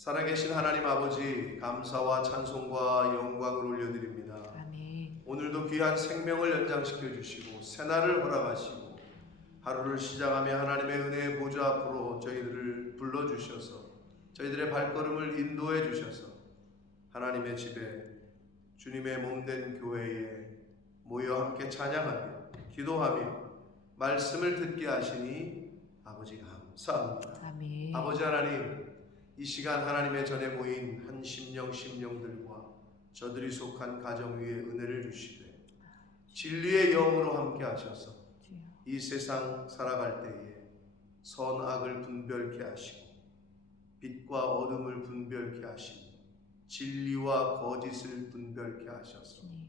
살아계신 하나님 아버지, 감사와 찬송과 영광을 올려드립니다. 아멘. 오늘도 귀한 생명을 연장시켜 주시고 새날을 허락하시고 하루를 시작하며 하나님의 은혜의 보좌 앞으로 저희들을 불러주셔서 저희들의 발걸음을 인도해 주셔서 하나님의 집에 주님의 몸된 교회에 모여 함께 찬양하며 기도하며 말씀을 듣게 하시니 아버지 감사합니다. 아멘. 아버지 하나님, 이 시간 하나님의 전에 모인 한 심령들과 저들이 속한 가정 위에 은혜를 주시되 진리의 영으로 함께 하셔서 주여. 이 세상 살아갈 때에 선악을 분별케 하시고 빛과 어둠을 분별케 하시고 진리와 거짓을 분별케 하셔서 주님.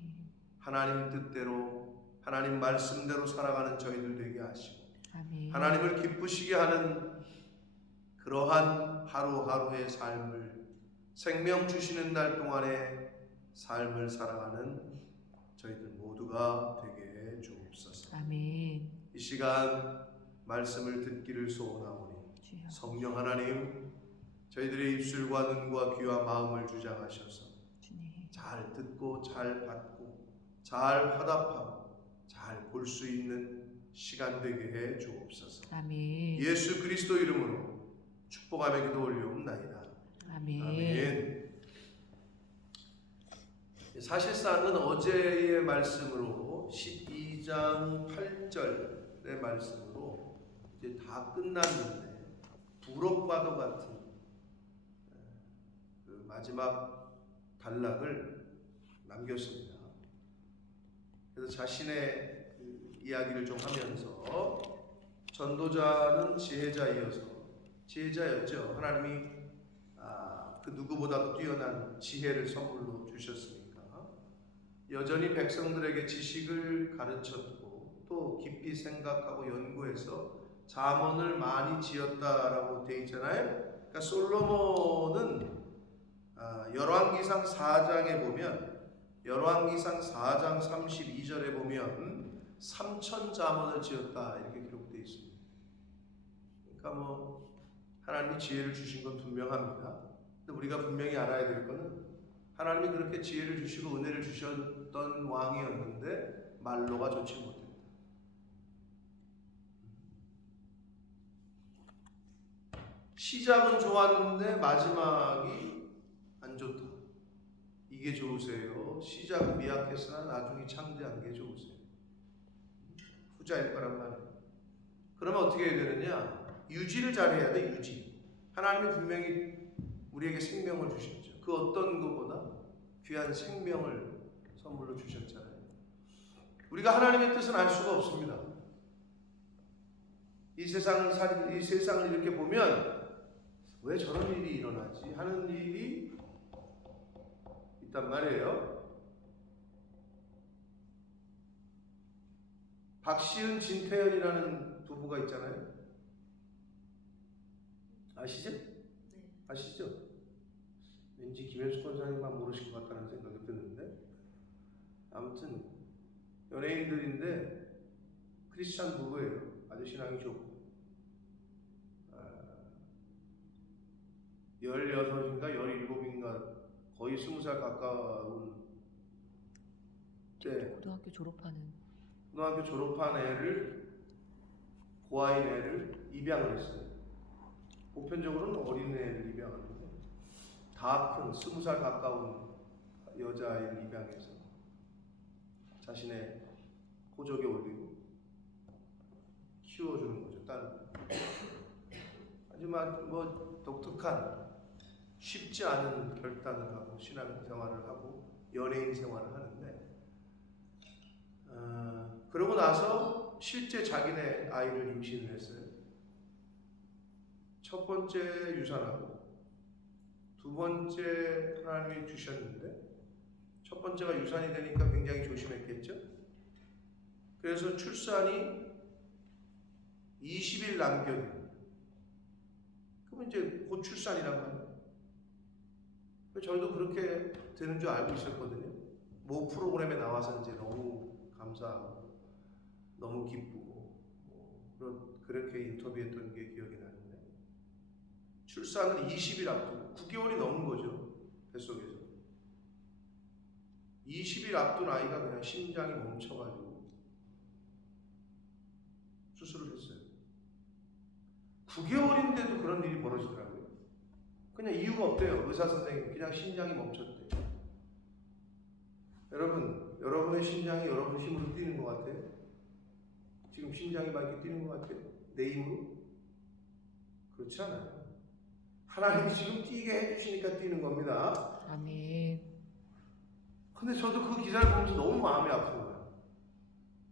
하나님 뜻대로 하나님 말씀대로 살아가는 저희들 되게 하시고 아멘. 하나님을 기쁘시게 하는 그러한 하루하루의 삶을 생명 주시는 날 동안의 삶을 살아가는 저희들 모두가 되게 주옵소서. 아멘. 이 시간 말씀을 듣기를 소원하오니 주여. 성령 하나님 저희들의 입술과 눈과 귀와 마음을 주장하셔서 주님. 잘 듣고 잘 받고 잘 화답하고 잘 볼 수 있는 시간 되게 해 주옵소서. 아멘. 예수 그리스도 이름으로 축복하며 기도 올리옵나이다. 아멘. 아멘. 사실상은 어제의 말씀으로 12장 8절의 말씀으로 이제 다 끝났는데 부록과도 같은 그 마지막 단락을 남겼습니다. 그래서 자신의 그 이야기를 좀 하면서 전도자는 지혜자였죠. 하나님이 그 누구보다도 뛰어난 지혜를 선물로 주셨으니까 여전히 백성들에게 지식을 가르쳤고 또 깊이 생각하고 연구해서 잠언을 많이 지었다라고 되어 있잖아요. 그러니까 솔로몬은 열왕기상 4장에 보면 열왕기상 4장 32절에 보면 3천 잠언을 지었다 이렇게 기록되어 있습니다. 그러니까 하나님이 지혜를 주신 건 분명합니다. 근데 우리가 분명히 알아야 될 것은 하나님이 그렇게 지혜를 주시고 은혜를 주셨던 왕이었는데 말로가 좋지 못했다. 시작은 좋았는데 마지막이 안 좋다. 이게 좋으세요? 시작은 미약했으나 나중에 창대한 게 좋으세요? 후자일 거란 말이에요. 그러면 어떻게 해야 되느냐? 유지를 잘해야 돼. 유지. 하나님이 분명히 우리에게 생명을 주셨죠. 그 어떤 것보다 귀한 생명을 선물로 주셨잖아요. 우리가 하나님의 뜻은 알 수가 없습니다. 이 세상을 이렇게 보면 왜 저런 일이 일어나지 하는 일이 있단 말이에요. 박시은, 진태현이라는 부부가 있잖아요. 아시죠? 네. 아시죠? 왠지 김현숙 권사님만 모르실 것 같다는 생각이 드는데 아무튼 연예인들인데 크리스찬 부부예요. 아주 신앙이 좋고 16인가 17인가 거의 20살 가까운 때 고등학교 졸업한 애를 고아인 애를 입양을 했어요. 보편적으로는 어린애를 입양하는데 다 큰 20살 가까운 여자아이를 입양해서 자신의 호적에 올리고 키워주는 거죠. 딸. 아주 독특한 쉽지 않은 결단을 하고 신앙생활을 하고 연예인 생활을 하는데 그러고 나서 실제 자기네 아이를 임신을 했어요. 첫 번째 유산하고 두 번째 하나님이 주셨는데 첫 번째가 유산이 되니까 굉장히 조심했겠죠. 그래서 출산이 20일 남겨둔. 그러면 이제 곧 출산이란 말이에요. 저희도 그렇게 되는 줄 알고 있었거든요. 모 프로그램에 나와서 이제 너무 감사하고 너무 기쁘고 그렇게 인터뷰했던 게 기억이 나는데 출산을 20일 앞두고 9개월이 넘은 거죠. 뱃속에서 20일 앞둔 아이가 그냥 심장이 멈춰가지고 수술을 했어요. 9개월인데도 그런 일이 벌어지더라고요. 그냥 이유가 없대요. 의사 선생님 그냥 심장이 멈췄대요. 여러분의 심장이 여러분 힘으로 뛰는 것 같아요? 지금 심장이 막 이렇게 뛰는 것 같아요? 내 힘으로? 그렇지 않아요. 하나님이 지금 뛰게 해주시니까 뛰는 겁니다. 아멘. 근데 저도 그 기사를 보면서 너무 마음이 아픈 거예요.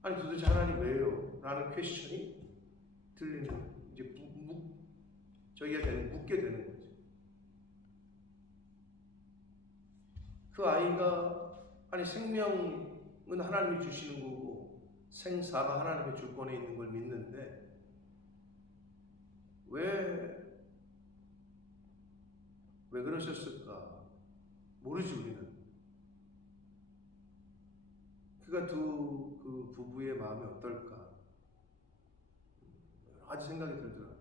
아니 도대체 하나님 왜요? 라는 퀘스천이 들리는, 이제 묻게 되는 거죠. 그 아이가, 아니 생명은 하나님이 주시는 거고 생사가 하나님의 주권에 있는 걸 믿는데 왜 그러셨을까? 모르지 우리는. 그가 그 부부의 마음이 어떨까? 여러 가지 생각이 들더라고요.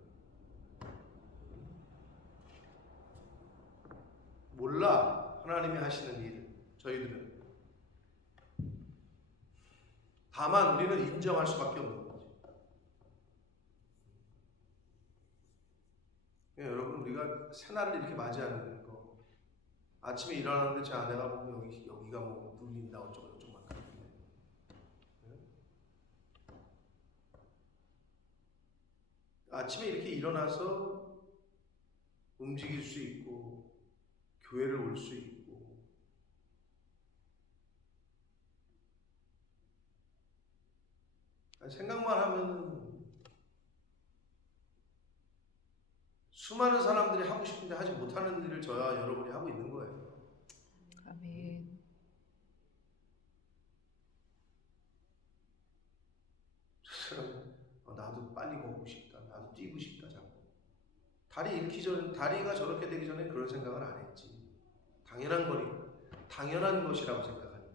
몰라 하나님이 하시는 일, 저희들은. 다만 우리는 인정할 수밖에 없는 거죠. 여러분, 우리가 새날을 이렇게 맞이하는 거, 아침에 일어났는데 제 아내가 보면 여기가 뭐 눌린다 어쩌고 막 그러는데, 아침에 이렇게 일어나서 움직일 수 있고 교회를 올 수 있고, 생각만 하면 수많은 사람들이 하고 싶은데 하지 못하는 일을 저와 여러분이 하고 있는 거예요. 아멘. 나도 빨리 걷고 싶다, 나도 뛰고 싶다. 자꾸 다리가 저렇게 되기 전에 그런 생각을 안 했지. 당연한 것이라고 생각하니까.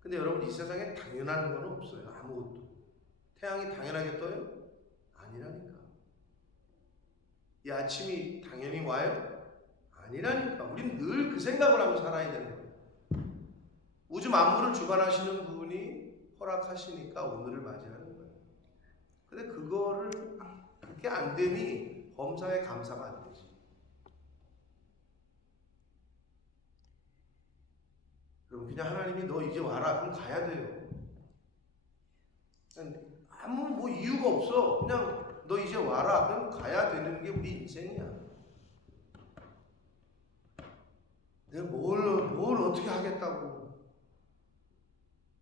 근데 여러분, 이 세상에 당연한 건 없어요. 아무것도. 태양이 당연하게 떠요? 아니라니까. 이 아침이 당연히 와요? 아니라니까. 우린 늘 그 생각을 하고 살아야 되는 거예요. 우주 만물을 주관하시는 분이 허락하시니까 오늘을 맞이하는 거예요. 근데 그게 안 되니 범사에 감사가 안 되지. 그럼 그냥 하나님이 너 이제 와라, 그럼 가야 돼요. 아무 이유가 없어. 그냥 너 이제 와라, 그럼 가야 되는 게 우리 인생이야. 내가 뭘 어떻게 하겠다고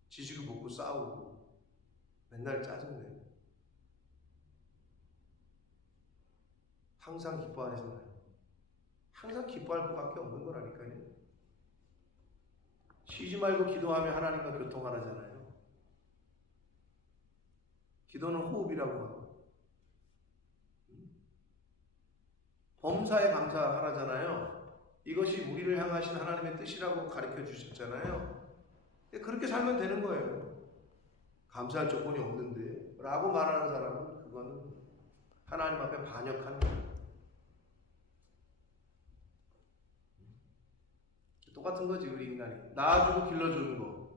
지지고 볶고 싸우고 맨날 짜증내고 항상 기뻐하잖아요. 항상 기뻐할 것밖에 없는 거라니까요. 쉬지 말고 기도하며 하나님과 교통하라잖아요. 기도는 호흡이라고 하고, 범사에 감사하라잖아요. 이것이 우리를 향하신 하나님의 뜻이라고 가르쳐 주셨잖아요. 그렇게 살면 되는 거예요. 감사할 조건이 없는데 라고 말하는 사람은 그거는 하나님 앞에 반역하는 거예요. 똑같은 거지. 우리 인간이 낳아주고 길러주는 거,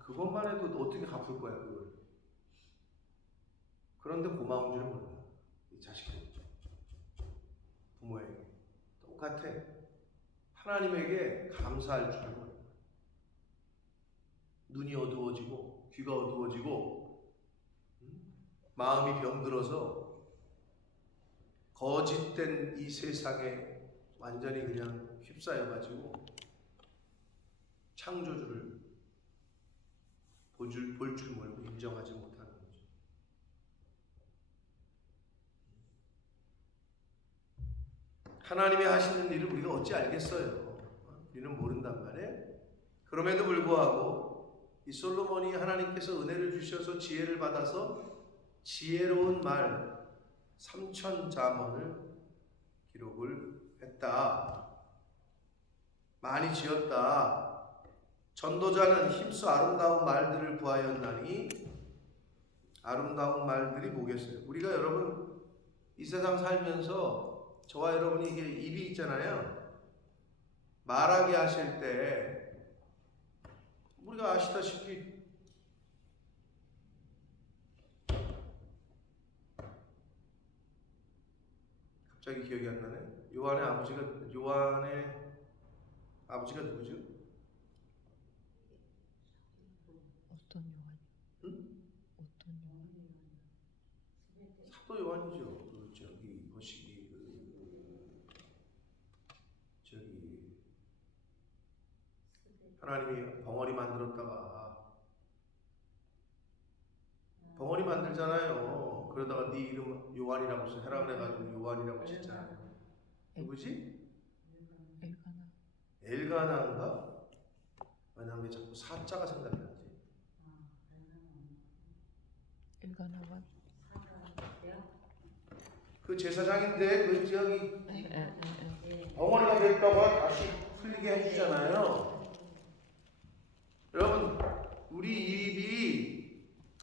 그것만 해도 어떻게 갚을 거야 그걸. 그런데 고마운 줄 몰라 이 자식들. 부모에게 똑같아. 하나님에게 감사할 줄 몰라. 눈이 어두워지고 귀가 어두워지고 마음이 병들어서 거짓된 이 세상에 완전히 그냥 휩싸여가지고 창조주를 볼 줄 모르고 인정하지 못하는 거죠. 하나님이 하시는 일을 우리가 어찌 알겠어요? 우리는 모른단 말이에요. 그럼에도 불구하고 이 솔로몬이 하나님께서 은혜를 주셔서 지혜를 받아서 지혜로운 말 3,000자문을 기록을 했다. 많이 지었다. 전도자는 힘써 아름다운 말들을 구하였나니, 아름다운 말들이 뭐겠어요? 우리가 여러분 이 세상 살면서 저와 여러분이 이게 입이 있잖아요. 말하게 하실 때 우리가 아시다시피 갑자기 기억이 안 나네. 요한의 아버지가 누구죠? 어떤 요한? 응? 어떤 요한? 사도 요한이죠. 저기 보시기 저기 하나님이 벙어리 만들잖아요. 그러다가 네 이름 요한이라고 해라 그래가지고 요한이라고 짓잖아요. 누구지? 엘가나. 엘가나인가? 왜냐면 왜 자꾸 사자가 생각이 나지? 엘가나가. 그 제사장인데 그 저기 에. 벙어리가 됐다가 다시 풀리게 해주잖아요. 여러분 우리 입이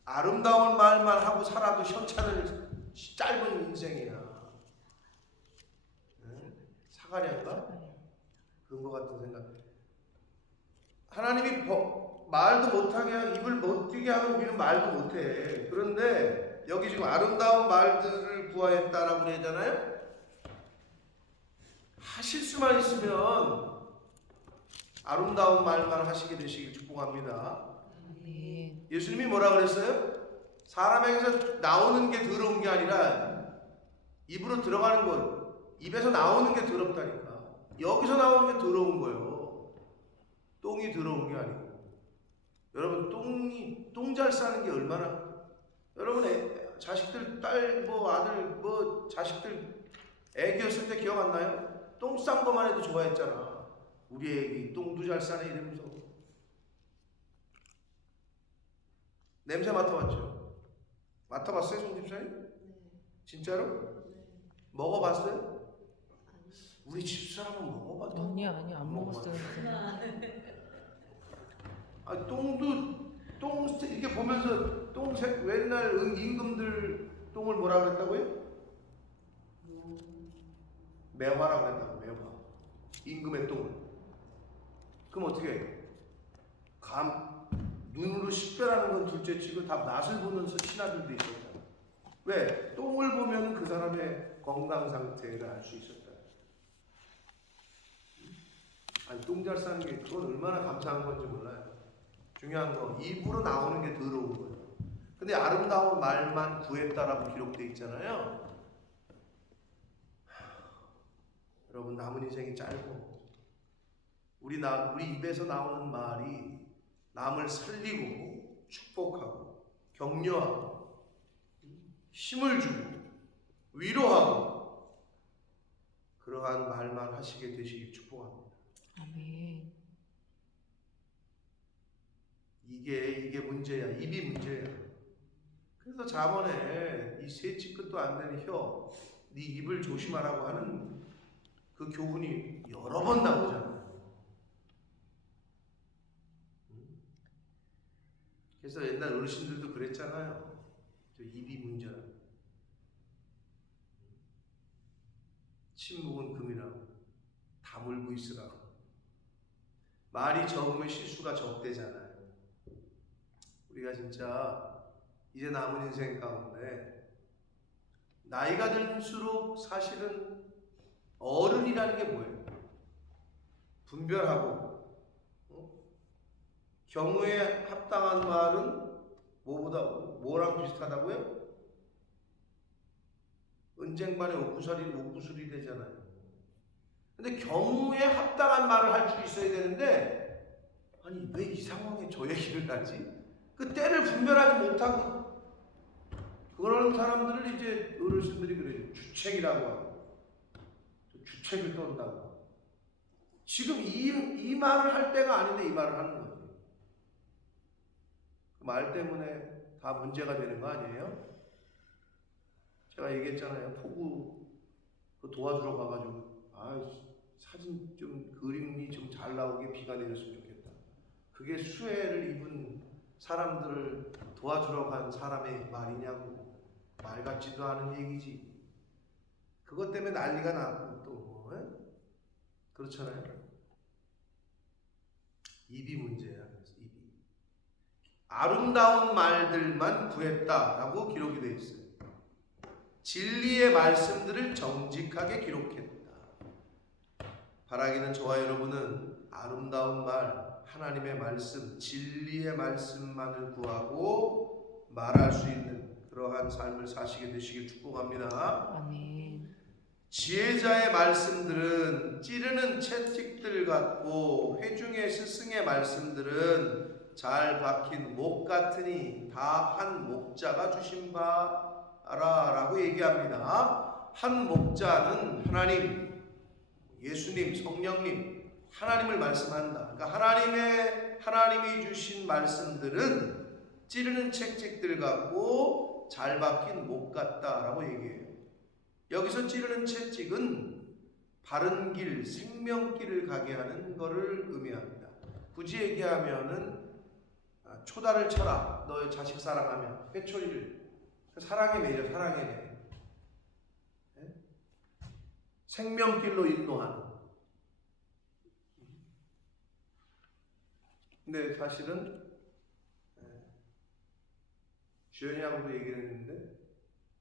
아름다운 말만 하고 살아도 현찮을 짧은 인생이야. 사가랴인가? 그런 것 같은 생각. 하나님이 말도 못하게 하고 입을 못 뛰게 하고 우리는 말도 못해. 그런데 여기 지금 아름다운 말들을 구하였다라고 그러잖아요. 하실 수만 있으면 아름다운 말만 하시게 되시길 축복합니다. 아멘. 예수님이 뭐라 그랬어요? 사람에게서 나오는 게 더러운 게 아니라 입으로 들어가는 것, 입에서 나오는 게 더럽다니까. 여기서 나오는 게 더러운 거예요. 똥이 더러운 게 아니고. 여러분 똥 잘 싸는 게 얼마나, 여러분 자식들 딸 뭐 아들 뭐 자식들 애 키웠을 때 기억 안 나요? 똥 싼 것만 해도 좋아했잖아. 우리 애기 똥도 잘 싸네 이러면서. 냄새 맡아봤죠? 맡아봤어요, 송 집사님? 네. 진짜로? 먹어봤어요? 우리 집사람은 먹어봤다. 아니 안 먹었어요. 아, 똥 이렇게 보면서 똥색 옛날 임금들 똥을 뭐라 그랬다고요? 매화라고 그랬다고. 매화. 임금의 똥을. 그럼 어떻게 해? 눈으로 식별하는 건 둘째치고 다 맛을 보는 신하들도 있었다. 왜? 똥을 보면 그 사람의 건강 상태를 알 수 있었다. 아니 똥 잘 싸는 게 그건 얼마나 감사한 건지 몰라요. 중요한 거 입으로 나오는 게 더러운 거예요. 근데 아름다운 말만 구했다라고 기록되어 있잖아요. 여러분 남은 인생이 짧고 우리 입에서 나오는 말이 남을 살리고 축복하고 격려하고 힘을 주고 위로하고 그러한 말만 하시게 되시길 축복합니다. 아멘. 이게 문제야. 입이 문제야. 그래서 잠언에 이 새 끝도 안 되는 혀, 네 입을 조심하라고 하는 그 교훈이 여러 번 나오잖아요. 그래서 옛날 어르신들도 그랬잖아요. 저 입이 문제라. 침묵은 금이라고. 다물고 있으라고. 말이 적으면 실수가 적대잖아요. 우리가 진짜 이제 남은 인생 가운데 나이가 들수록 사실은 어른이라는 게 뭐예요? 분별하고 경우에 합당한 말은 뭐랑 비슷하다고요? 은쟁반에 옥구슬이 되잖아요. 근데 경우에 합당한 말을 할 수 있어야 되는데 아니 왜 이 상황에 저 얘기를 하지? 그 때를 분별하지 못하고 그런 사람들을 이제 어르신들이 그래요. 주책이라고 하고 주책을 떤다고. 지금 이 말을 할 때가 아닌데 이 말을 하는 거예요. 그 말 때문에 다 문제가 되는 거 아니에요? 제가 얘기했잖아요. 폭우 도와주러 가가지고 사진 좀 그림이 좀 잘 나오게 비가 내렸으면 좋겠다. 그게 수해를 입은 사람들을 도와주러 간 사람의 말이냐고. 말 같지도 않은 얘기지. 그것 때문에 난리가 나고 또 뭐, 그렇잖아요. 입이 문제야. 그래서 입이. 아름다운 말들만 구했다라고 기록이 되어 있어요. 진리의 말씀들을 정직하게 기록했다. 바라기는 저와 여러분은 아름다운 말, 하나님의 말씀, 진리의 말씀만을 구하고 말할 수 있는 그러한 삶을 사시게 되시길 축복합니다. 아멘. 지혜자의 말씀들은 찌르는 채찍들 같고 회중의 스승의 말씀들은 잘 박힌 목 같으니 다 한 목자가 주신 바라라고 얘기합니다. 한 목자는 하나님, 예수님, 성령님, 하나님을 말씀한다. 그러니까 하나님이 주신 말씀들은 찌르는 채찍들 같고 잘 박힌 목 같다라고 얘기해요. 여기서 찌르는 채찍은 바른 길, 생명길을 가게 하는 것을 의미합니다. 굳이 얘기하면은 초다를 쳐라. 너의 자식 사랑하면 회초리를 사랑에 매여, 사랑에 매여. 생명길로 인도하는. 근데 사실은 주연이하고도 얘기를 했는데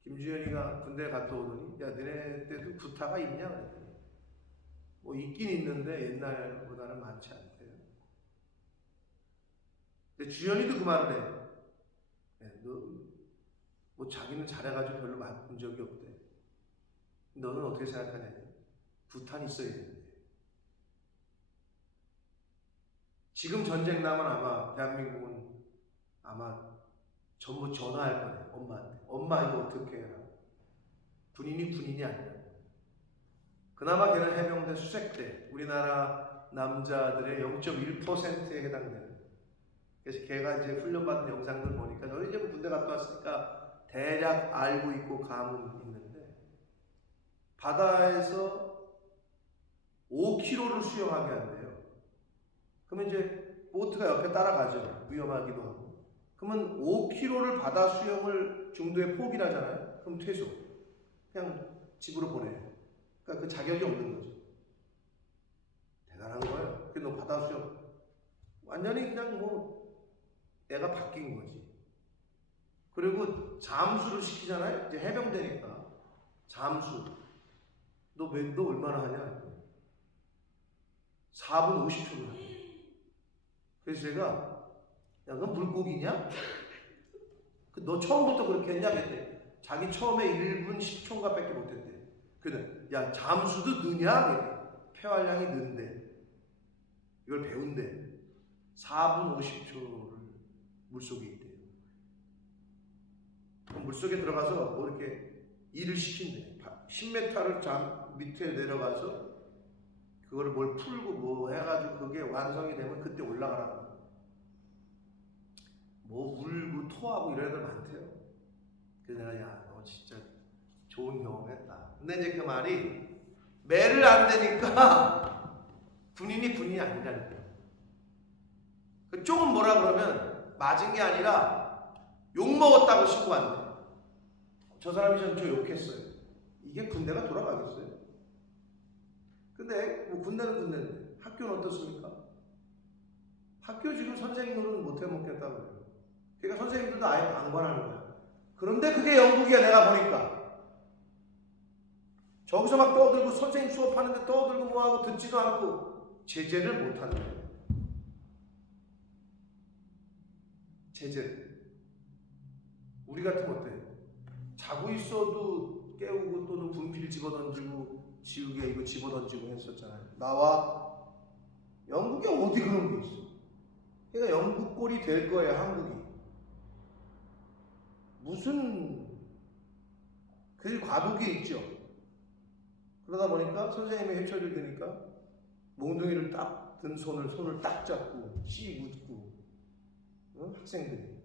김주현이가 군대 갔다 오더니 야 너네 때도 구타가 있냐 그랬더니 뭐 있긴 있는데 옛날보다는 많지 않대요. 근데 주현이도 그 말을 해. 너 뭐 자기는 잘해가지고 별로 맞은 적이 없대. 너는 어떻게 생각하냐? 구탄 있어야 되는데. 지금 전쟁 나면 아마 대한민국은 아마 전부 전화할 거네. 엄마한테. 엄마 이거 어떻게 해라. 군인이 아니라. 그나마 걔는 해병대 수색대. 우리나라 남자들의 0.1%에 해당되는. 그래서 걔가 이제 훈련받은 영상들 보니까 너는 이제 군대 갔다 왔으니까 대략 알고 있고 감은 있는데 바다에서 5km를 수영하게 한대요. 그러면 이제 보트가 옆에 따라가죠. 위험하기도 하고. 그러면 5km를 바다 수영을 중도에 포기하잖아요. 그럼 퇴소. 그냥 집으로 보내요. 그러니까 그 자격이 없는 거죠. 대단한 거예요. 그래서 너 바다 수영 완전히 그냥 뭐 애가 바뀐 거지. 그리고 잠수를 시키잖아요. 이제 해병대니까 잠수. 너 얼마나 하냐? 4분 50초를 하냐. 그래서 제가 야, 너 물고기냐? 너 처음부터 그렇게 했냐? 그랬대. 자기 처음에 1분 10초인가 밖에 못했대. 그래, 야, 잠수도 느냐? 그랬대. 폐활량이 는데. 이걸 배운대. 4분 50초를 물속에 있대요. 그럼 물속에 들어가서 뭐 이렇게 일을 시킨대. 10m를 밑에 내려가서 그거를 뭘 풀고 뭐 해가지고 그게 완성이 되면 그때 올라가라고. 뭐 울고 토하고 이런 애들 많대요. 그래서 내가 야, 너 진짜 좋은 경험했다. 근데 이제 그 말이 매를 안 되니까 군인이 아니라니까. 조금 뭐라 그러면 맞은 게 아니라 욕 먹었다고 신고한대. 저 사람이 저 욕했어요. 이게 군대가 돌아가겠어요? 근데 뭐 군대는 군대인데 학교는 어떻습니까? 학교 지금 선생님 노릇 못 해먹겠다고 그래요. 그러니까 선생님들도 아예 방관하는 거야. 그런데 그게 영국이야. 내가 보니까 저기서 막 떠들고 선생님 수업하는데 떠들고 뭐하고 듣지도 않고 제재를 못하는 거예요. 제재. 우리 같으면 어때요? 자고 있어도 깨우고 또는 분필 집어던지고 지우개 이거 집어던지고 했었잖아요. 나와. 영국에 어디 그런 게 있어? 그러니까 영국 꼴이 될 거예요. 한국이. 무슨 그 과도기 있죠. 그러다 보니까 선생님이 회초리를 드니까 몽둥이를 딱 든 손을 딱 잡고 씩 웃고 학생들이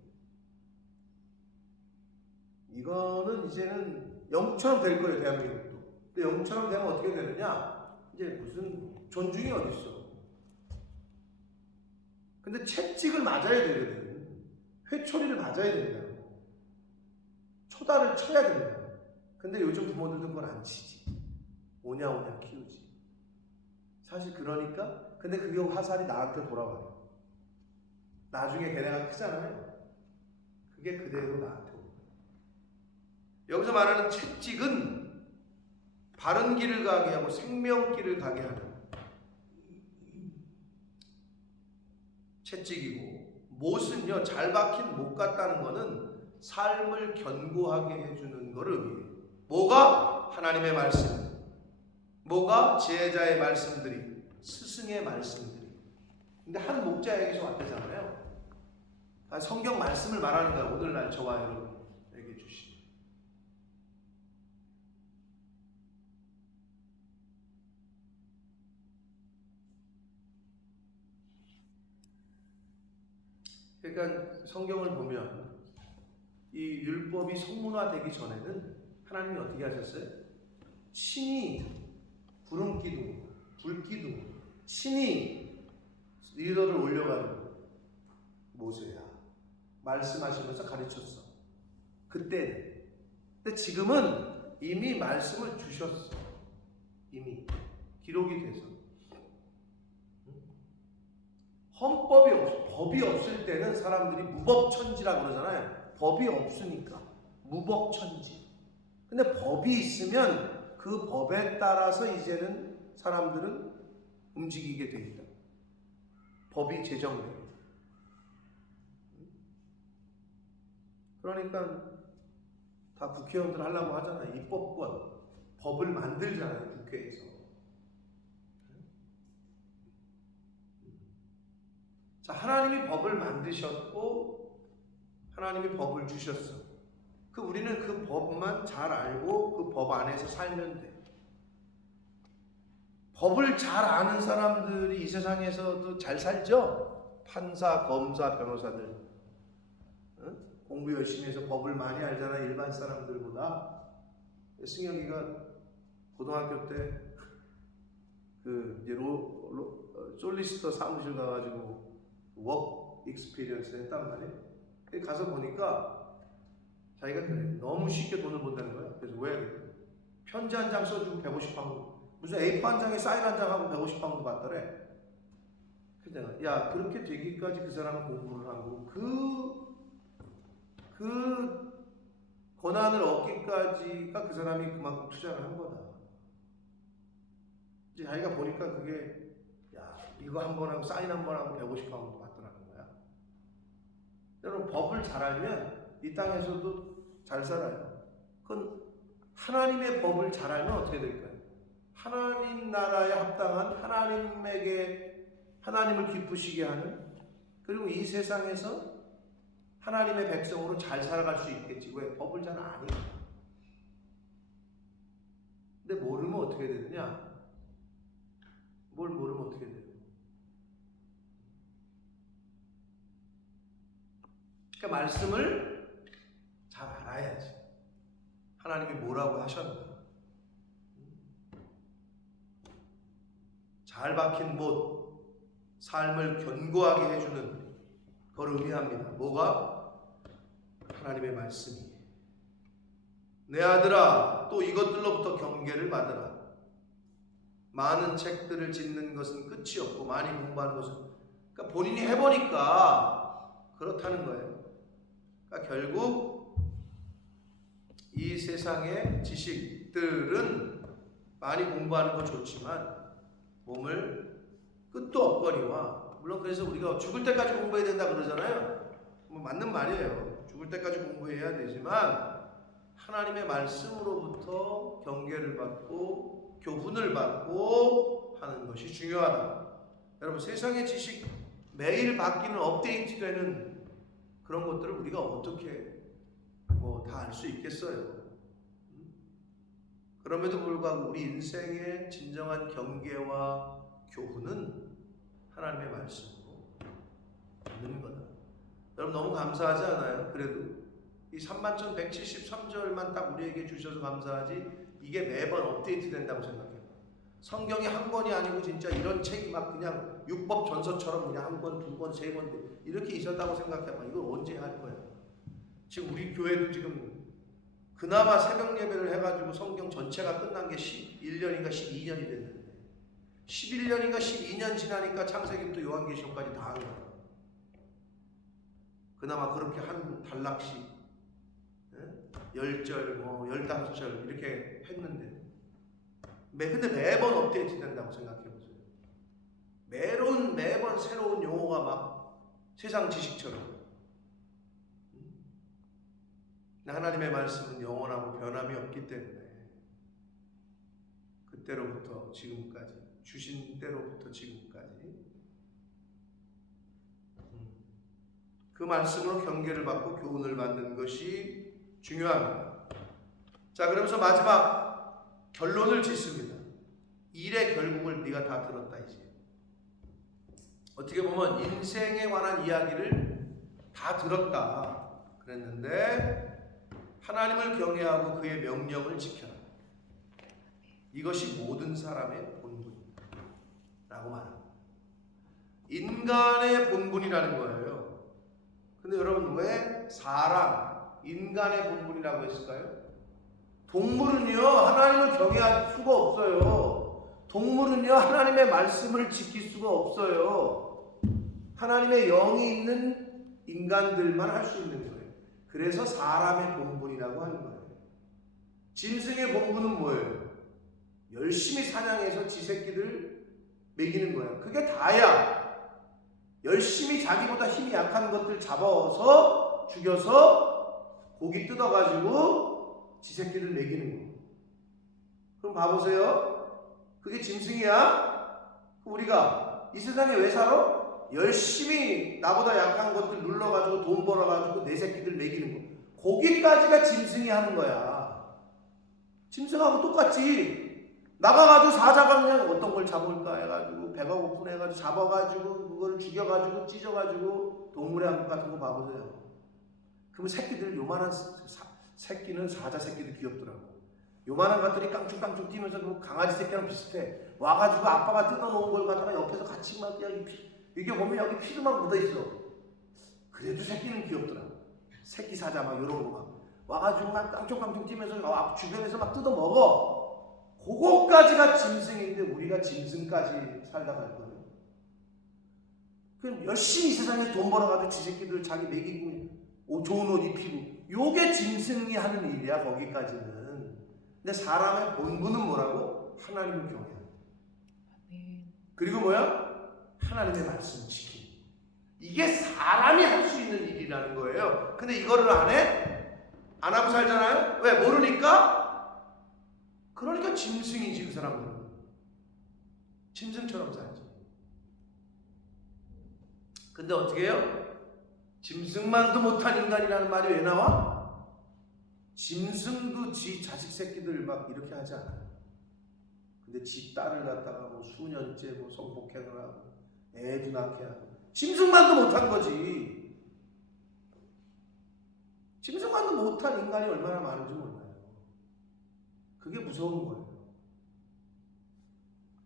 이거는 이제는 영국처럼 될 거예요. 대한민국도. 근데 영국처럼 되면 어떻게 되느냐? 이제 무슨 존중이 어딨어. 근데 채찍을 맞아야 되거든. 회초리를 맞아야 된다고. 초다를 쳐야 된다고. 근데 요즘 부모들도 그걸 안 치지. 오냐오냐 키우지. 사실 그러니까 근데 그게 화살이 나한테 돌아와요. 나중에 걔네가 크잖아요. 그게 그대로 나한테 옵니다. 여기서 말하는 채찍은 바른 길을 가게 하고 생명길을 가게 하는 채찍이고, 못은요, 잘 박힌 못 같다는 거는 삶을 견고하게 해주는 것을 의미해요. 뭐가? 하나님의 말씀, 뭐가? 제자의 말씀들이, 스승의 말씀들이. 근데 한 목자에게서 왔대잖아요. 성경 말씀을 말하는 거야. 오늘날 저와 여러분에게 주신. 그러니까 성경을 보면 이 율법이 성문화되기 전에는 하나님이 어떻게 하셨어요? 친히 구름기둥, 불기둥, 친히 리더를 올려가지고 모세야 말씀하시면서 가르쳤어. 그때는. 근데 지금은 이미 말씀을 주셨어. 이미 기록이 돼서. 법이 없을 때는 사람들이 무법천지라고 그러잖아요. 법이 없으니까 무법천지. 근데 법이 있으면 그 법에 따라서 이제는 사람들은 움직이게 돼 있다. 법이 제정돼요. 그러니까 다 국회의원들 하려고 하잖아요. 입법권, 법을 만들잖아요. 국회에서. 자, 하나님이 법을 만드셨고 하나님이 법을 주셨어. 우리는 그 법만 잘 알고 그 법 안에서 살면 돼. 법을 잘 아는 사람들이 이 세상에서도 잘 살죠? 판사, 검사, 변호사들. 응? 공부 열심히 해서 법을 많이 알잖아, 일반 사람들보다. 승혁이가 고등학교 때 이제 솔리시터 사무실 가가지고 워크 익스피리언스 했단 말이에요. 가서 보니까 자기가 그래. 너무 쉽게 돈을 번다는 거야. 그래서 왜 그래? 편지 한 장 써주고 150파운드. 무슨 A4 한 장에 사인 한 장 하고 150파운드 받더래. 그래서 야, 그렇게 되기까지 그 사람은 공부를 하고 그 권한을 얻기까지가 그 사람이 그만큼 투자를 한 거다. 이제 자기가 보니까 그게 야, 이거 한 번 하고 사인 한 번 하고 150파운드 받더라는 거야. 여러분, 법을 잘 알면 이 땅에서도 잘 살아요. 그건 하나님의 법을 잘 알면 어떻게 될까요? 하나님 나라에 합당한 하나님을 기쁘시게 하는, 그리고 이 세상에서 하나님의 백성으로 잘 살아갈 수 있겠지. 왜? 법을 잘 아니까. 근데 모르면 어떻게 되느냐? 뭘 모르면 어떻게 돼요? 그러니까 말씀을 잘 알아야지. 하나님이 뭐라고 하셨나? 잘 박힌 못, 삶을 견고하게 해주는 그걸 의미합니다. 뭐가? 하나님의 말씀이. 내 아들아, 또 이것들로부터 경계를 받으라. 많은 책들을 짓는 것은 끝이 없고 많이 공부하는 것은, 그러니까 본인이 해보니까 그렇다는 거예요. 그러니까 결국 이 세상의 지식들은 많이 공부하는 건 좋지만 몸을 끝도 없거니와, 물론 그래서 우리가 죽을 때까지 공부해야 된다 그러잖아요. 뭐 맞는 말이에요. 죽을 때까지 공부해야 되지만 하나님의 말씀으로부터 경계를 받고 교훈을 받고 하는 것이 중요하다. 여러분, 세상의 지식 매일 바뀌는 업데이트되는 그런 것들을 우리가 어떻게 다 알 수 있겠어요? 그럼에도 불구하고 우리 인생의 진정한 경계와 교훈은 하나님의 말씀으로 받는 거다. 여러분, 너무 감사하지 않아요? 그래도 이 31,173절만 딱 우리에게 주셔서 감사하지, 이게 매번 업데이트 된다고 생각해요. 성경이 한 권이 아니고 진짜 이런 책이 막 그냥 율법 전서처럼 그냥 한 권, 두 권, 세 권 이렇게 있었다고 생각해봐. 이걸 언제 할 거야? 지금 우리 교회도 지금 그나마 새벽 예배를 해가지고 성경 전체가 끝난 게 11년인가 12년이 됐는데 11년인가 12년 지나니까 창세기부터 요한계시록까지 다 한 거야. 그나마 그렇게 한 단락씩 10절, 뭐 15절 이렇게 했는데 근데 매번 업데이트 된다고 생각해보세요. 매번 새로운 용어가 막 세상 지식처럼. 하나님의 말씀은 영원하고 변함이 없기 때문에 그때로부터 지금까지, 주신 때로부터 지금까지 그 말씀으로 경계를 받고 교훈을 받는 것이 중요합니다. 자, 그러면서 마지막 결론을 짓습니다. 일의 결국을 네가 다 들었다 이제. 어떻게 보면 인생에 관한 이야기를 다 들었다 그랬는데 하나님을 경외하고 그의 명령을 지켜라. 이것이 모든 사람의 본분이라고 말합니다. 인간의 본분이라는 거예요. 근데 여러분 왜 인간의 본분이라고 했을까요? 동물은요 하나님을 경외할 수가 없어요. 동물은요 하나님의 말씀을 지킬 수가 없어요. 하나님의 영이 있는 인간들만 할 수 있는 거예요. 그래서 사람의 본분이라고 하는 거예요. 짐승의 본분은 뭐예요? 열심히 사냥해서 지 새끼들 먹이는 거예요. 그게 다야. 열심히 자기보다 힘이 약한 것들 잡아서 죽여서 고기 뜯어가지고 지 새끼들 먹이는 거. 그럼 봐보세요. 그게 짐승이야? 우리가 이 세상에 왜 살아? 열심히 나보다 약한 것들 눌러가지고 돈 벌어가지고 내 새끼들 먹이는 거. 거기까지가 짐승이 하는 거야. 짐승하고 똑같지. 나가가지고 사자가 그냥 어떤 걸 잡을까 해가지고 배가 고픈해가지고 잡아가지고 그걸 죽여가지고 찢어가지고 동물의 왕국 같은 거 봐보세요. 그러면 새끼들 요만한 새끼는 사자 새끼들 귀엽더라고. 요만한 것들이 깡충깡충 뛰면서 그 강아지 새끼랑 비슷해. 와가지고 아빠가 뜯어놓은 걸 갖다가 옆에서 같이 막 그냥 이게 보면 여기 피도 막 묻어있어. 그래도 새끼는 귀엽더라. 새끼 사자 막 요런 거 막 와가지고 막 깡충깡충 뛰면서 주변에서 막 뜯어 먹어. 그거까지가 짐승인데 우리가 짐승까지 살다 갈 거예요. 그럼 열심히 세상에 돈 벌어가지고 지 새끼들 자기 먹이고 좋은 옷 입히고 요게 짐승이 하는 일이야. 거기까지는. 근데 사람의 본분은 뭐라고? 하나님을 경외하는. 그리고 뭐야? 하나님의 말씀 지키기. 이게 사람이 할 수 있는 일이라는 거예요. 근데 이거를 안 해? 안 하고 살잖아요? 왜? 모르니까? 그러니까 짐승이지 그 사람들은. 짐승처럼 살지. 근데 어떻게 해요? 짐승만도 못한 인간이라는 말이 왜 나와? 짐승도 지 자식 새끼들 막 이렇게 하지 않아요. 근데 지 딸을 갖다가 뭐 수년째 뭐 성폭행을 하고 애도 낳게 하고 짐승만도 못한 거지. 짐승만도 못한 인간이 얼마나 많은지 몰라요. 그게 무서운 거예요.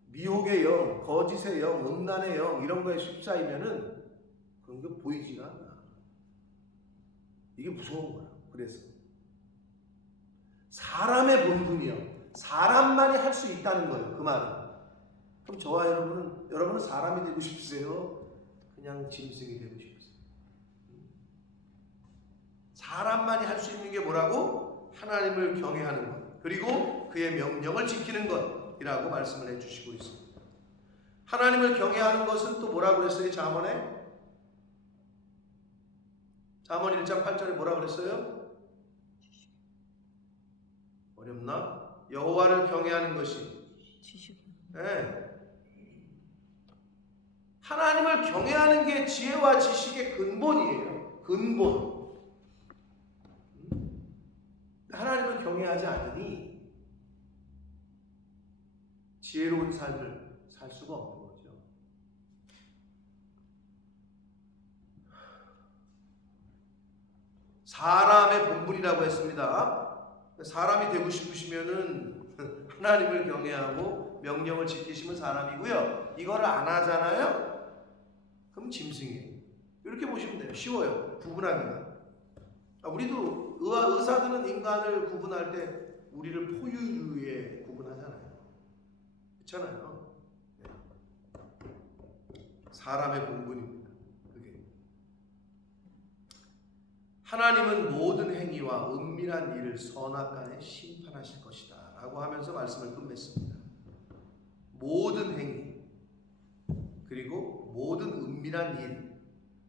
미혹의 영, 거짓의 영, 음란의 영 이런 거에 휩싸이면은 그런 게 보이지가 않아. 이게 무서운 거야. 그래서 사람의 본분이요. 사람만이 할 수 있다는 거예요. 그 말은. 그럼 저와 여러분은 사람이 되고 싶으세요? 그냥 짐승이 되고 싶으세요? 사람만이 할 수 있는 게 뭐라고? 하나님을 경외하는 것. 그리고 그의 명령을 지키는 것이라고 말씀을 해주시고 있습니다. 하나님을 경외하는 것은 또 뭐라고 그랬어요? 잠언에? 잠언 1장 8절에 뭐라고 그랬어요? 어렵나? 여호와를 경외하는 것이 네. 하나님을 경외하는 게 지혜와 지식의 근본이에요. 근본. 하나님을 경외하지 않으니 지혜로운 삶을 살 수가 없는 거죠. 사람의 본분이라고 했습니다. 사람이 되고 싶으시면은 하나님을 경외하고 명령을 지키시면 사람이고요. 이거를 안 하잖아요? 그럼 짐승이에요. 이렇게 보시면 돼요. 쉬워요. 구분하기가. 우리도 의사들은 인간을 구분할 때 우리를 포유류에 구분하잖아요. 그렇잖아요. 네. 사람의 본분입니다. 그게. 하나님은 모든 행위와 은밀한 일을 선악간에 심판하실 것이다 라고 하면서 말씀을 끝맺습니다. 모든 행위 그리고 모든 은밀한 일,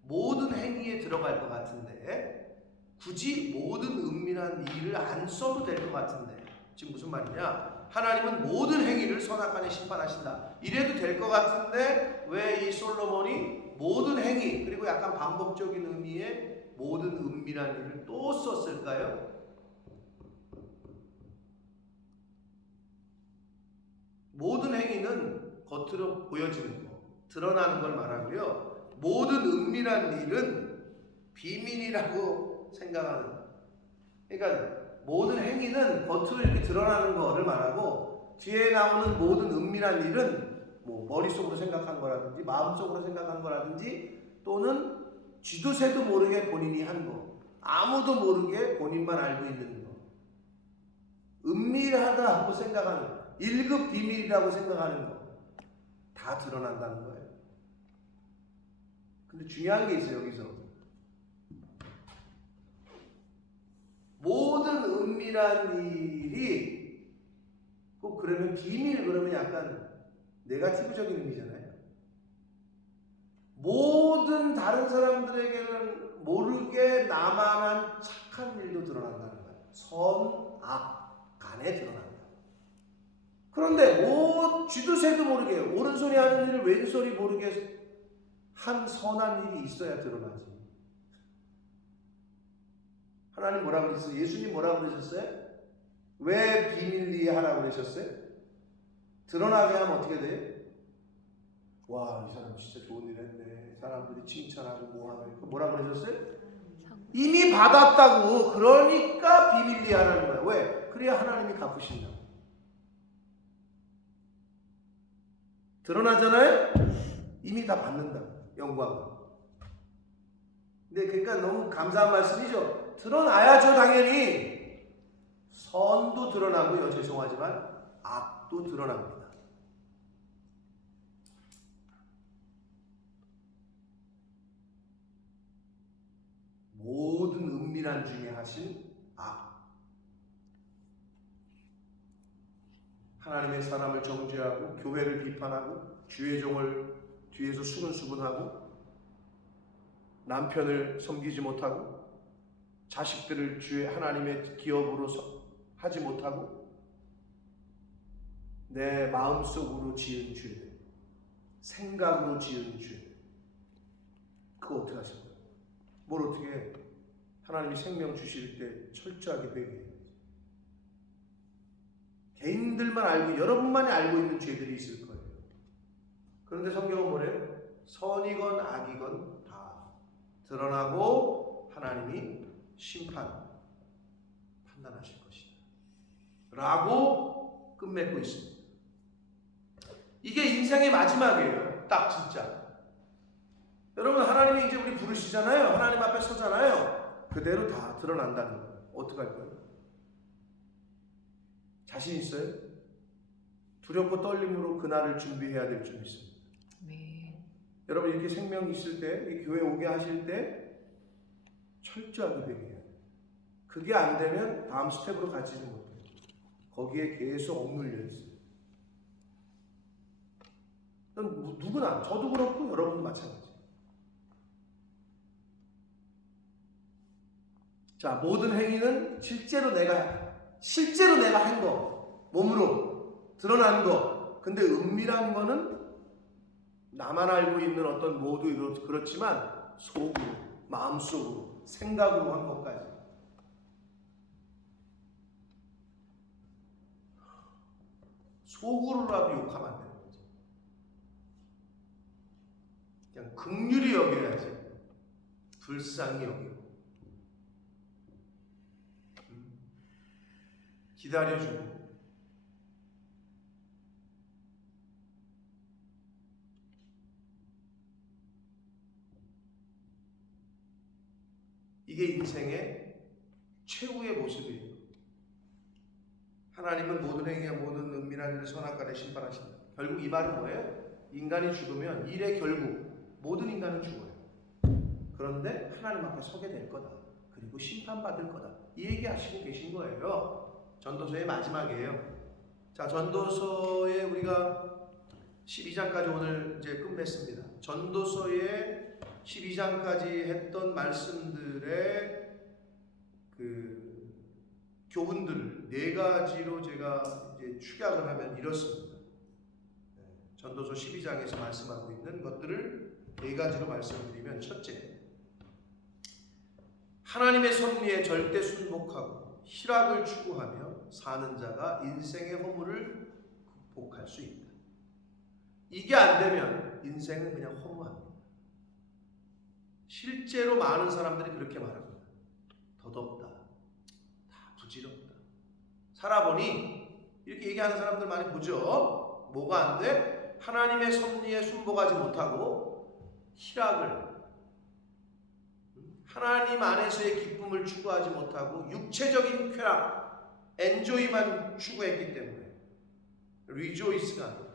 모든 행위에 들어갈 것 같은데 굳이 모든 은밀한 일을 안 써도 될 것 같은데 지금 무슨 말이냐? 하나님은 모든 행위를 선악간에 심판하신다. 이래도 될 것 같은데 왜 이 솔로몬이 모든 행위 그리고 약간 반복적인 의미의 모든 은밀한 일을 또 썼을까요? 모든 행위는 겉으로 보여지는 거, 드러나는 걸 말하고요. 모든 은밀한 일은 비밀이라고 생각하는 거. 그러니까 모든 행위는 겉으로 이렇게 드러나는 거를 말하고 뒤에 나오는 모든 은밀한 일은 뭐 머릿속으로 생각한 거라든지 마음속으로 생각한 거라든지 또는 쥐도 새도 모르게 본인이 한 거, 아무도 모르게 본인만 알고 있는 거, 은밀하다고 생각하는 거, 1급 비밀이라고 생각하는 거 다 드러난다는 거예요. 근데 중요한 게 있어요. 여기서 모든 은밀한 일이 꼭 그러면 비밀 그러면 약간 네거티브적인 의미잖아요. 모든 다른 사람들에게는 모르게 나만한 착한 일도 드러난다는 거예요. 선, 악 간에 드러난다. 그런데 뭐 쥐도 새도 모르게 오른손이 하는 일을 왼손이 모르게 한 선한 일이 있어야 드러나지. 하나님 뭐라고 그러셨어요? 예수님 뭐라고 그러셨어요? 왜 비밀리에 하라고 그러셨어요? 드러나게 하면 어떻게 돼요? 와, 이 사람 진짜 좋은 일 했네. 사람들이 칭찬하고 뭐하고 뭐라고 그러셨어요? 이미 받았다고. 그러니까 비밀리에 하라는 거야. 왜? 그래야 하나님이 갚으신다. 드러나잖아요? 이미 다 받는다. 영광. 근데 그러니까 너무 감사한 말씀이죠. 드러나야죠, 당연히. 선도 드러나고요. 죄송하지만 악도 드러납니다. 모든 은밀한 중에 하신 악. 하나님의 사람을 정죄하고 교회를 비판하고 주의 종을 뒤에서 수근수근하고 남편을 섬기지 못하고 자식들을 주의 하나님의 기업으로 하지 못하고 내 마음속으로 지은 죄, 생각으로 지은 죄, 그거 어떻게 하실 거예요? 뭘 어떻게 해? 하나님이 생명 주실 때 철저하게 배우게 해요. 개인들만 알고 여러분만이 알고 있는 죄들이 있을 거예요. 그런데 성경은 뭐래요? 선이건 악이건 다 드러나고 하나님이 판단하실 것이다 라고 끝맺고 있습니다. 이게 인생의 마지막이에요. 딱 진짜. 여러분 하나님이 이제 우리 부르시잖아요. 하나님 앞에 서잖아요. 그대로 다 드러난다는 거예요. 어떡할 거예요? 자신 있어요? 두렵고 떨림으로 그날을 준비해야 될 줄 믿습니다. 네. 여러분 이렇게 생명이 있을 때, 교회 오게 하실 때 철저하게 배워야 돼요. 그게 안 되면 다음 스텝으로 가지는 못해요. 거기에 계속 억눌려 있어요. 누구나, 저도 그렇고 여러분도 마찬가지예요. 자, 모든 행위는 실제로 내가 한 거, 몸으로 드러난 거. 근데 은밀한 거는 나만 알고 있는 어떤 모두 그렇지만 속으로, 마음속으로, 생각으로 한 것까지. 속으로라도 욕하면 안 되는 거죠. 그냥 긍휼히 여겨야지. 불쌍히 여기고. 기다려주고. 이게 인생의 최후의 모습이에요. 하나님은 모든 행위와 모든 은밀한 일을 선악과를 심판하신다. 결국 이 말은 뭐예요? 인간이 죽으면 일의 결국 모든 인간은 죽어요. 그런데 하나님 앞에 서게 될 거다. 그리고 심판받을 거다. 이 얘기 하시고 계신 거예요. 전도서의 마지막이에요. 자, 전도서에 우리가 12장까지 오늘 이제 끝맺습니다. 전도서의 12장까지 했던 말씀들의 그 교훈들을 네 가지로 제가 이제 축약을 하면 이렇습니다. 전도서 12장에서 말씀하고 있는 것들을 네 가지로 말씀드리면, 첫째, 하나님의 섭리에 절대 순복하고 희락을 추구하며 사는 자가 인생의 허물을 극복할 수 있다. 이게 안 되면 인생은 그냥 허무합니다. 실제로 많은 사람들이 그렇게 말합니다. 덧없다, 다 부질없다, 살아보니, 이렇게 얘기하는 사람들 많이 보죠. 뭐가 안 돼? 하나님의 섭리에 순복하지 못하고 희락을, 하나님 안에서의 기쁨을 추구하지 못하고 육체적인 쾌락, 엔조이만 추구했기 때문에 리조이스가 아니라,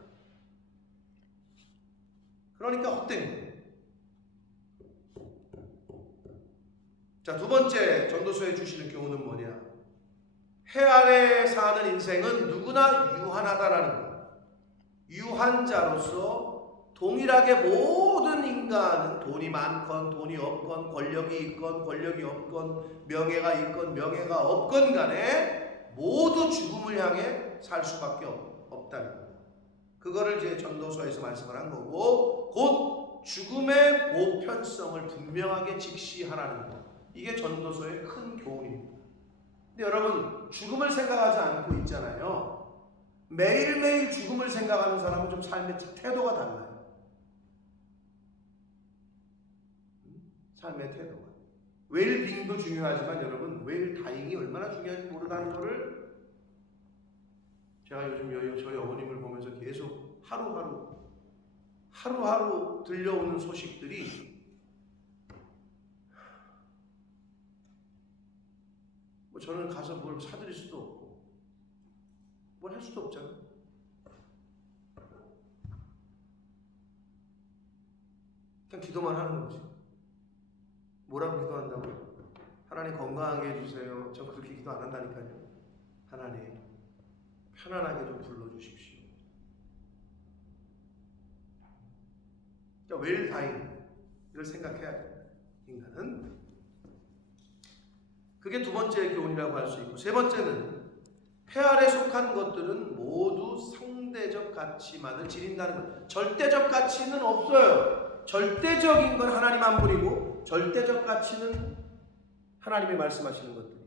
그러니까 헛된 거예요. 자, 두 번째 전도서에 주시는 교훈은 뭐냐? 해 아래 사는 인생은 누구나 유한하다라는 거예요. 유한자로서 동일하게 모든 인간은 돈이 많건 돈이 없건, 권력이 있건 권력이 없건, 명예가 있건 명예가 없건 간에 모두 죽음을 향해 살 수밖에 없다는 거예요. 그거를 이제 전도서에서 말씀을 한 거고, 곧 죽음의 보편성을 분명하게 직시하라는 거. 이게 전도서의 큰 교훈입니다. 근데 여러분, 죽음을 생각하지 않고 있잖아요. 매일매일 죽음을 생각하는 사람은 좀 삶의 태도가 달라요. 삶의 태도가. 웰빙도 중요하지만 여러분, 웰다잉이 얼마나 중요한지 모른다는 거를 제가 요즘 저희 어머님을 보면서 계속 하루하루 들려오는 소식들이, 뭐 저는 가서 뭘 사드릴 수도 없고 뭘 할 수도 없잖아요. 그냥 기도만 하는 거지. 뭐라고 기도한다고요? 하나님 건강하게 해주세요. 저 그렇게 기도 안 한다니까요. 하나님 편안하게 좀 불러주십시오. 그러니까 웰다잉을 생각해야 돼요. 인간은. 그게 두 번째 교훈이라고 할 수 있고, 세 번째는 폐 아래 속한 것들은 모두 상대적 가치만을 지닌다는 것. 절대적 가치는 없어요. 절대적인 건 하나님 한 분이고, 절대적 가치는 하나님이 말씀하시는 것들이에요.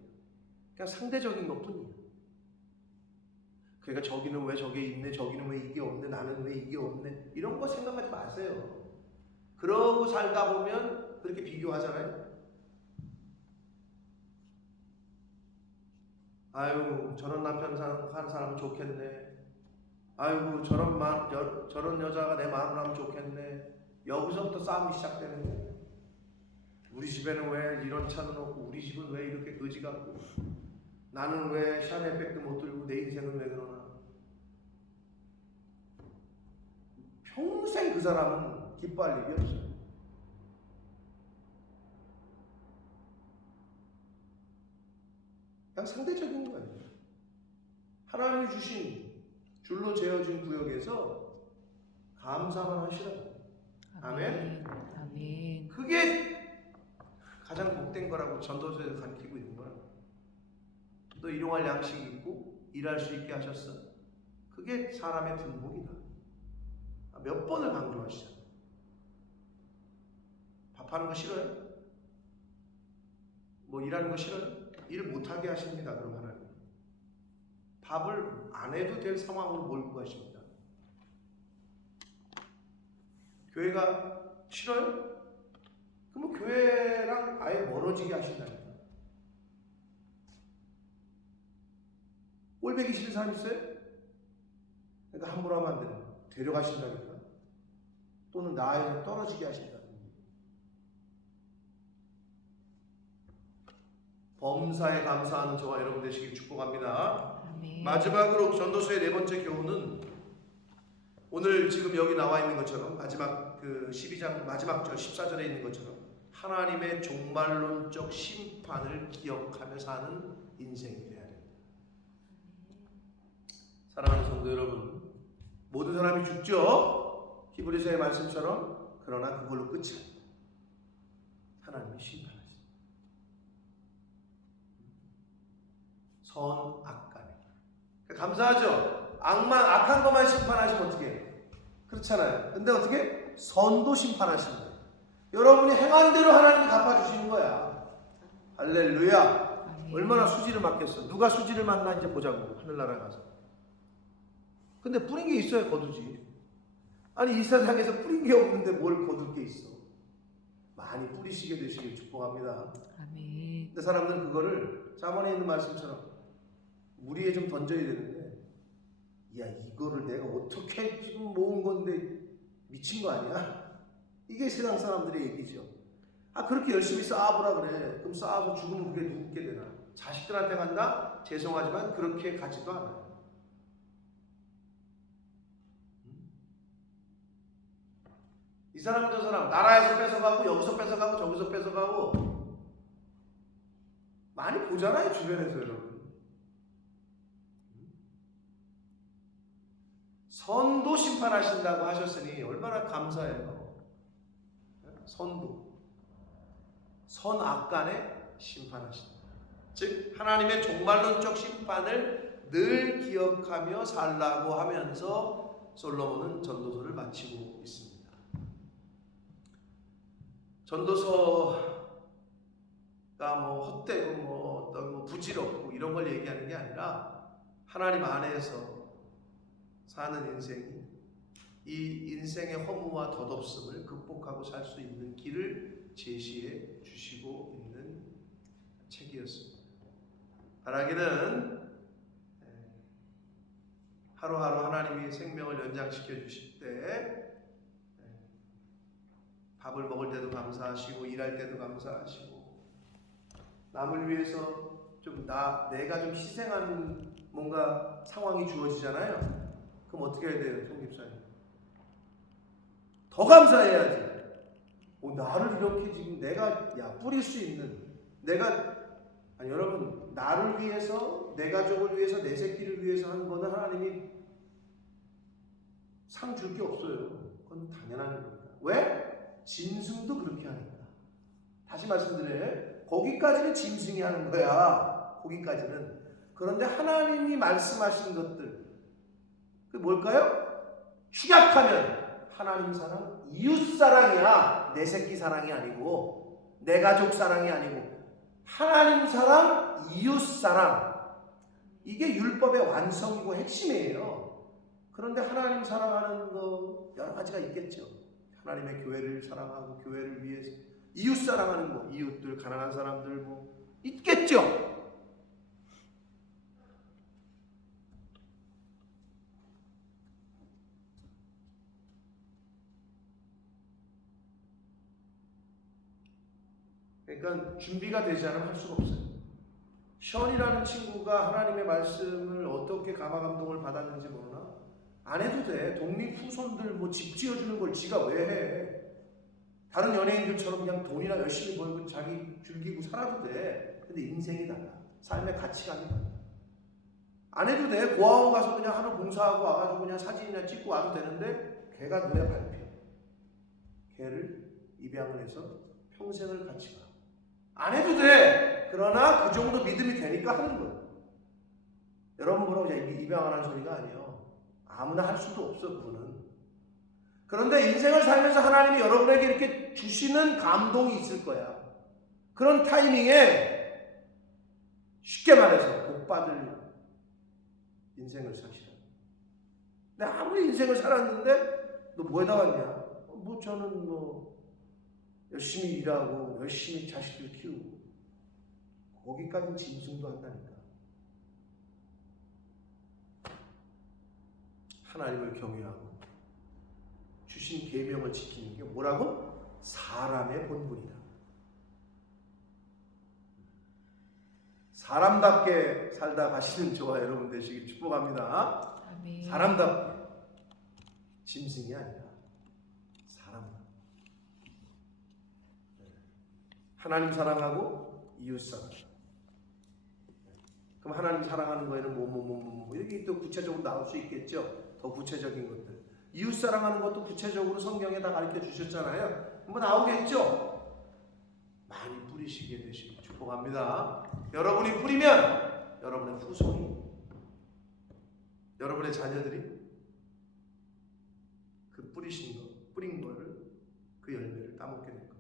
그냥 상대적인 것뿐이에요. 그러니까 저기는 왜 저게 있네, 저기는 왜 이게 없네, 나는 왜 이게 없네, 이런 거 생각하지 마세요. 그러고 살다 보면 그렇게 비교하잖아요. 아유, 저런 남편 한 사람은 좋겠네. 아이고, 저런 여자가 내 마음을 하면 좋겠네. 여기서부터 싸움이 시작되는 거예요. 우리 집에는 왜 이런 차는 없고, 우리 집은 왜 이렇게 거지 같고, 나는 왜 샤넬 백도 못 들고 내 인생은 왜 그러나. 평생 그 사람은 기뻐할 일이 없어요. 그냥 상대적인 거예요. 하나님이 주신 줄로 재어진 구역에서 감사만 하시라고. 아멘. 아멘. 그게 가장 복된 거라고 전도서에서 가르치고 있는 거라고. 너 일용할 양식이 있고 일할 수 있게 하셨어. 그게 사람의 분복이다. 몇 번을 강조하시잖아요. 밥하는 거 싫어요? 뭐 일하는 거 싫어요? 일 못하게 하십니다. 그럼 하나님 밥을 안 해도 될 상황으로 몰고 가십니다. 교회가 싫어요? 그러면 교회랑 아예 멀어지게 하신다니까. 꼴배기 싫은 사람 있어요? 그러니까 함부로 하면 안 되는 거야. 데려가신다니까. 또는 나에서 떨어지게 하신다. 범사에 감사하는 저와 여러분 되시길 축복합니다. 아멘. 마지막으로 전도서의 네 번째 교훈은 오늘 지금 여기 나와 있는 것처럼 마지막 그 12장 마지막 절 14절에 있는 것처럼 하나님의 종말론적 심판을 기억하며 사는 인생이 돼야 됩니다. 사랑하는 성도 여러분, 모든 사람이 죽죠. 히브리서의 말씀처럼. 그러나 그걸로 끝이 아닙니다. 하나님이 심판하십니다. 선, 악 간에. 감사하죠. 악한 것만 심판하시면 어떻게 해요? 그렇잖아요. 근데 어떻게? 선도 심판하시는 거예요. 여러분이 행한 대로 하나님이 갚아주시는 거야. 할렐루야. 아멘. 얼마나 수지를 맡겠어. 누가 수지를 맡나 이제 보자고. 하늘나라 가서. 근데 뿌린 게 있어야 거두지. 아니 이 세상에서 뿌린 게 없는데 뭘 거둘 게 있어. 많이 뿌리시게 되시길 축복합니다. 아멘. 근데 사람들은 그거를 잠언에 있는 말씀처럼 물 위에 좀 던져야 되는데, 야 이거를 내가 어떻게 지금 모은 건데 미친 거 아니야? 이게 세상 사람들의 얘기죠. 아 그렇게 열심히 쌓아보라 그래. 그럼 쌓아서 죽으면 그게 누구게 되나? 자식들한테 간다? 죄송하지만 그렇게 가지도 않아요. 이 사람 저 사람 나라에서 뺏어가고 여기서 뺏어가고 저기서 뺏어가고 많이 보잖아요 주변에서 여러분. 선도 심판하신다고 하셨으니 얼마나 감사해요. 선도 선악간에 심판하신다. 즉 하나님의 종말론적 심판을 늘 기억하며 살라고 하면서 솔로몬은 전도서를 마치고 있습니다. 전도서가 뭐 헛되고 뭐 어떤 뭐 부질없고 이런 걸 얘기하는 게 아니라 하나님 안에서 사는 인생이 이 인생의 허무와 덧없음을 극복하고 살 수 있는 길을 제시해 주시고 있는 책이었습니다. 바라기는 하루하루 하나님이 생명을 연장시켜 주실 때 밥을 먹을 때도 감사하시고 일할 때도 감사하시고 남을 위해서 좀 내가 좀 희생하는 뭔가 상황이 주어지잖아요. 그럼 어떻게 해야 돼요, 총집사님? 더 감사해야지. 나를 이렇게 지금 내가 뿌릴 수 있는 여러분 나를 위해서 내 가족을 위해서 내 새끼를 위해서 한 거는 하나님이 상 줄 게 없어요. 그건 당연한 겁니다. 왜? 짐승도 그렇게 하니까. 다시 말씀드려요. 거기까지는 짐승이 하는 거야. 거기까지는. 그런데 하나님이 말씀하신 것들 그 뭘까요? 축약하면 하나님 사랑, 이웃 사랑이야. 내 새끼 사랑이 아니고 내 가족 사랑이 아니고 하나님 사랑, 이웃 사랑. 이게 율법의 완성이고 핵심이에요. 그런데 하나님 사랑하는 거 여러 가지가 있겠죠. 하나님의 교회를 사랑하고 교회를 위해서 이웃 사랑하는 거, 이웃들, 가난한 사람들 뭐 있겠죠. 그러니까 준비가 되지 않으면 할 수가 없어요. 션이라는 친구가 하나님의 말씀을 어떻게 감화 감동을 받았는지 모르나? 안 해도 돼. 독립 후손들 뭐 집 지어주는 걸 지가 왜 해? 다른 연예인들처럼 그냥 돈이나 열심히 벌고 자기 즐기고 살아도 돼. 근데 인생이 달라. 삶의 가치관이 달라. 안 해도 돼. 고아원 가서 그냥 하루 봉사하고 와가지고 그냥 사진이나 찍고 와도 되는데 걔가 눈에 밟혀. 걔를 입양을 해서 평생을 같이 가. 안 해도 돼. 그러나 그 정도 믿음이 되니까 하는 거예요. 여러분 보라고 입양하라는 소리가 아니에요. 아무나 할 수도 없어 그거는. 그런데 인생을 살면서 하나님이 여러분에게 이렇게 주시는 감동이 있을 거야. 그런 타이밍에 쉽게 말해서 복 받을 인생을 사시라. 내가 아무리 인생을 살았는데 너 뭐에다 왔냐? 뭐 저는 뭐 열심히 일하고 열심히 자식들 키우고 거기까지 짐승도 한다니까. 하나님을 경외하고 주신 계명을 지키는 게 뭐라고? 사람의 본분이다. 사람답게 살다 가시는 저와 여러분 되시길 축복합니다. 아멘. 사람답게, 짐승이 아니라 사람답게. 하나님 사랑하고 이웃 사랑. 그럼 하나님 사랑하는 거에는 뭐 이렇게 또 구체적으로 나올 수 있겠죠. 더 구체적인 것들. 이웃 사랑하는 것도 구체적으로 성경에 다 가르쳐 주셨잖아요. 한번 나오겠죠. 많이 뿌리시게 되시길 축복합니다. 여러분이 뿌리면 여러분의 후손이, 여러분의 자녀들이 그 뿌린 거를, 그 열매를 따먹게 될 겁니다.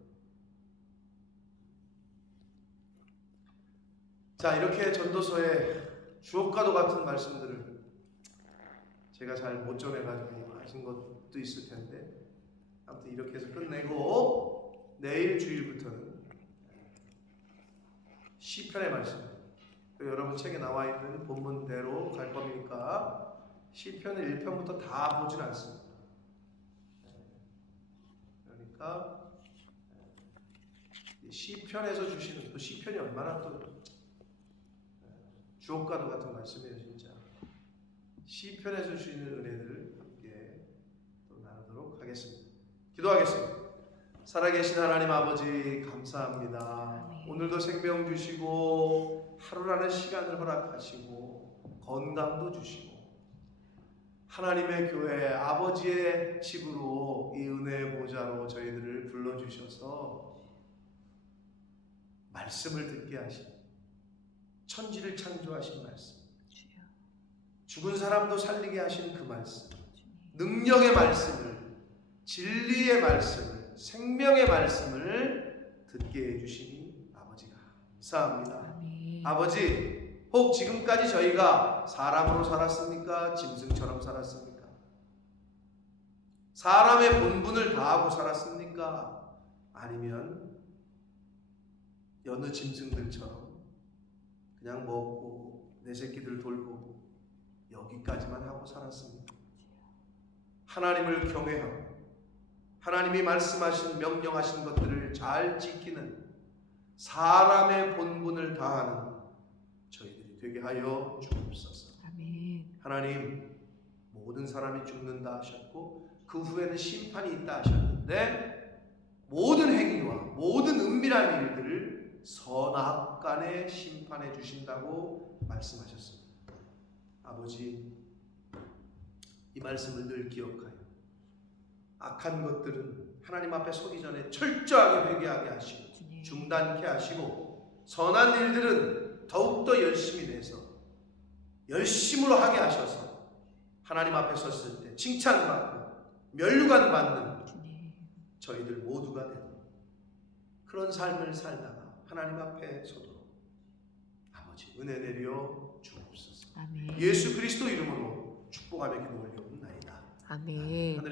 자, 이렇게 전도서의 주옥과도 같은 말씀들을 제가 잘 못 전해가지고 하신 것도 있을 텐데, 아무튼 이렇게 해서 끝내고 내일 주일부터는 시편의 말씀, 여러분 책에 나와 있는 본문대로 갈 겁니까? 시편의 1편부터 다 보진 않습니다. 그러니까 시편에서 주시는, 또 시편이 얼마나 또 주옥과도 같은 말씀이에요. 진짜 시편에서 주시는 은혜들을 함께 또 나누도록 하겠습니다. 기도하겠습니다. 살아계신 하나님 아버지 감사합니다. 아멘. 오늘도 생명 주시고 하루라는 시간을 허락하시고 건강도 주시고 하나님의 교회 아버지의 집으로 이 은혜의 보좌로 저희들을 불러주셔서 말씀을 듣게 하신, 천지를 창조하신 말씀, 주여. 죽은 사람도 살리게 하신 그 말씀, 주님. 능력의 말씀을, 진리의 말씀을, 생명의 말씀을 듣게 해주시니 아버지가 감사합니다. 아멘. 아버지, 혹 지금까지 저희가 사람으로 살았습니까? 짐승처럼 살았습니까? 사람의 본분을 다하고 살았습니까? 아니면 여느 짐승들처럼 그냥 먹고 내 새끼들 돌보고 여기까지만 하고 살았습니까? 하나님을 경외하고 하나님이 말씀하신 명령하신 것들을 잘 지키는 사람의 본분을 다하는 저희들이 되게 하여 주옵소서. 아멘. 하나님, 모든 사람이 죽는다 하셨고 그 후에는 심판이 있다 하셨는데 모든 행위와 모든 은밀한 일들을 선악 간에 심판해 주신다고 말씀하셨습니다. 아버지, 이 말씀을 늘 기억하여 악한 것들은 하나님 앞에 서기 전에 철저하게 회개하게 하시고 주님. 중단케 하시고 선한 일들은 더욱더 열심히 내서 열심으로 하게 하셔서 하나님 앞에 섰을 때 칭찬받고 면류관 받는 주님. 저희들 모두가 되도록 그런 삶을 살다가 하나님 앞에 서도록 아버지 은혜 내려 주옵소서. 아멘. 예수 그리스도 이름으로 축복하며 기도 올려옵나이다. 아멘.